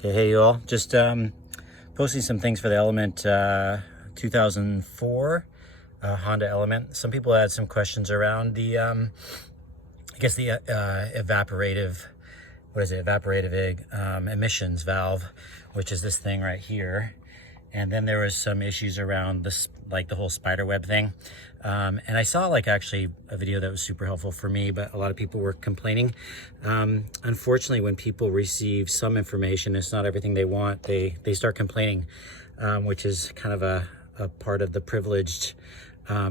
Okay, hey you all. Just posting some things for the Element 2004 Honda Element. Some people had some questions around the, I guess the evaporative, emissions valve, which is this thing right here. And then there was some issues around this, like the whole spider web thing. And I saw actually a video that was super helpful for me, but a lot of people were complaining. Unfortunately, when people receive some information, it's not everything they want, they start complaining, which is kind of a part of the privileged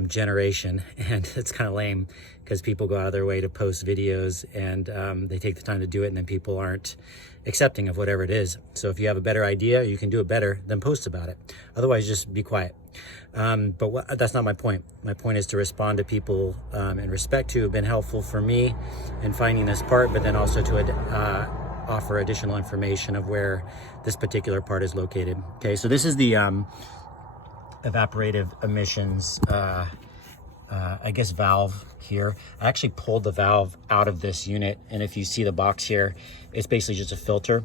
generation. And it's kind of lame because people go out of their way to post videos and they take the time to do it, and then people aren't accepting of whatever it is. So if you have a better idea, you can do it better, then post about it. Otherwise, just be quiet. But that's not my point. My point is to respond to people in respect who have been helpful for me in finding this part, but then also to offer additional information of where this particular part is located. Okay, so this is the evaporative emissions I guess valve here. I actually pulled the valve out of this unit, and if you see the box here, it's basically just a filter,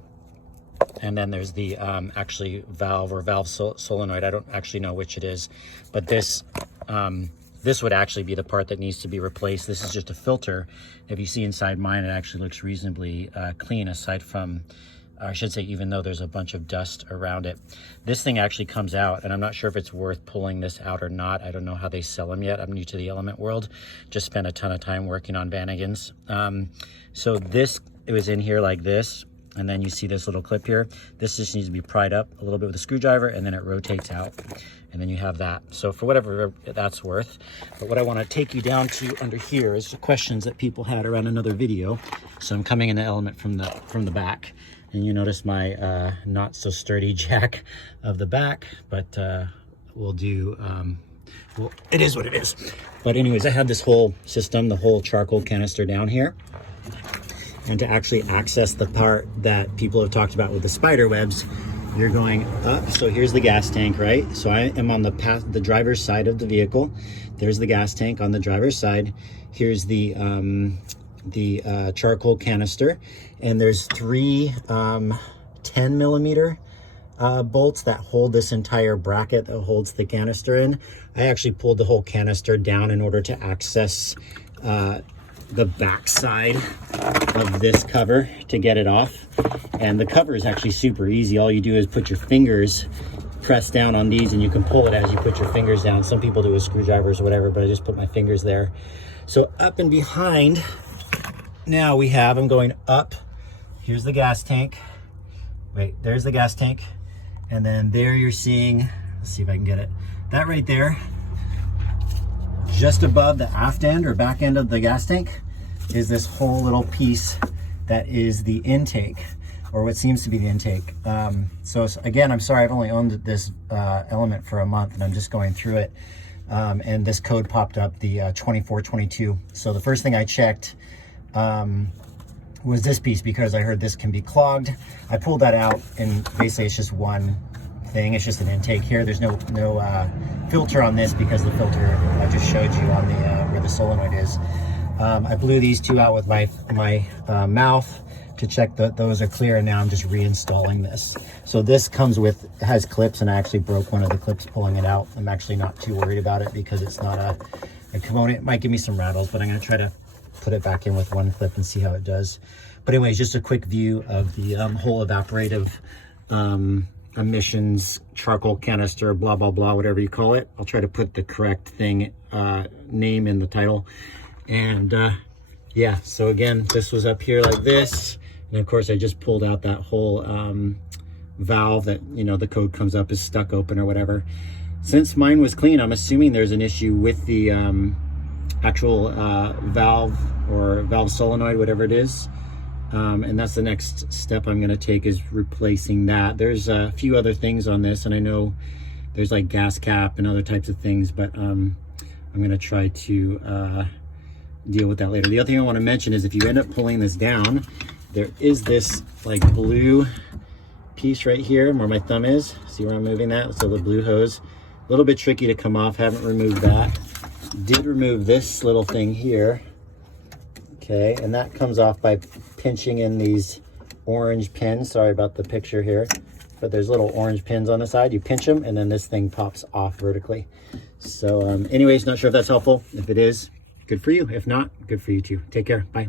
and then there's the actually valve or valve solenoid. I don't actually know which it is, but this would actually be the part that needs to be replaced. This is just a filter. If you see inside mine, it actually looks reasonably clean, aside from, I should say, even though there's a bunch of dust around it. This thing actually comes out, and I'm not sure if it's worth pulling this out or not. I don't know how they sell them yet. I'm new to the Element world. Just spent a ton of time working on Vanagons. So it was in here like this, and then you see this little clip here. This just needs to be pried up a little bit with a screwdriver, and then it rotates out, and then you have that. So for whatever that's worth. But what I want to take you down to under here is the questions that people had around another video. So I'm coming in the Element from the back. And you notice my not so sturdy jack of the back, but we'll do, well, it is what it is. But anyways, I have this whole system, the whole charcoal canister down here. And to actually access the part that people have talked about with the spider webs, you're going up. So here's the gas tank, right? So I am on the driver's side of the vehicle. There's the gas tank on the driver's side. Here's the charcoal canister, and there's three 10mm bolts that hold this entire bracket that holds the canister in. I actually pulled the whole canister down in order to access the back side of this cover to get it off. And the cover is actually super easy. All you do is put your fingers, press down on these, and you can pull it as you put your fingers down. Some people do with screwdrivers or whatever, but I just put my fingers there. So up and behind, now I'm going up. Here's the gas tank. Wait, there's the gas tank. And then there you're seeing, let's see if I can get it. That right there, just above the aft end or back end of the gas tank, is this whole little piece that is the intake, or what seems to be the intake. So again, I'm sorry, I've only owned this Element for a month, and I'm just going through it. And this code popped up, the 2422. So the first thing I checked was this piece, because I heard this can be clogged. I pulled that out, and basically it's just one thing. It's just an intake here. There's no filter on this, because the filter I just showed you on the where the solenoid is. I blew these two out with my mouth to check that those are clear, and now I'm just reinstalling this. So this has clips, and I actually broke one of the clips pulling it out. I'm actually not too worried about it because it's not a component. It might give me some rattles, but I'm going to try to put it back in with one clip and see how it does. But anyways, just a quick view of the whole evaporative emissions charcoal canister, blah blah blah, whatever you call it. I'll try to put the correct name in the title. And yeah, so again, this was up here like this, and of course I just pulled out that whole valve that, the code comes up as stuck open or whatever. Since mine was clean, I'm assuming there's an issue with the actual valve or valve solenoid, whatever it is. And that's the next step I'm going to take, is replacing that. There's a few other things on this, and I know there's like gas cap and other types of things, but I'm going to try to deal with that later. The other thing I want to mention is, if you end up pulling this down, there is this like blue piece right here where my thumb is. See where I'm moving that? So the blue hose, a little bit tricky to come off. Haven't removed that. Did remove this little thing here. Okay, and that comes off by pinching in these orange pins. Sorry about the picture here, but there's little orange pins on the side. You pinch them and then this thing pops off vertically. So anyways, not sure if that's helpful. If it is, good for you. If not, good for you too. Take care. Bye.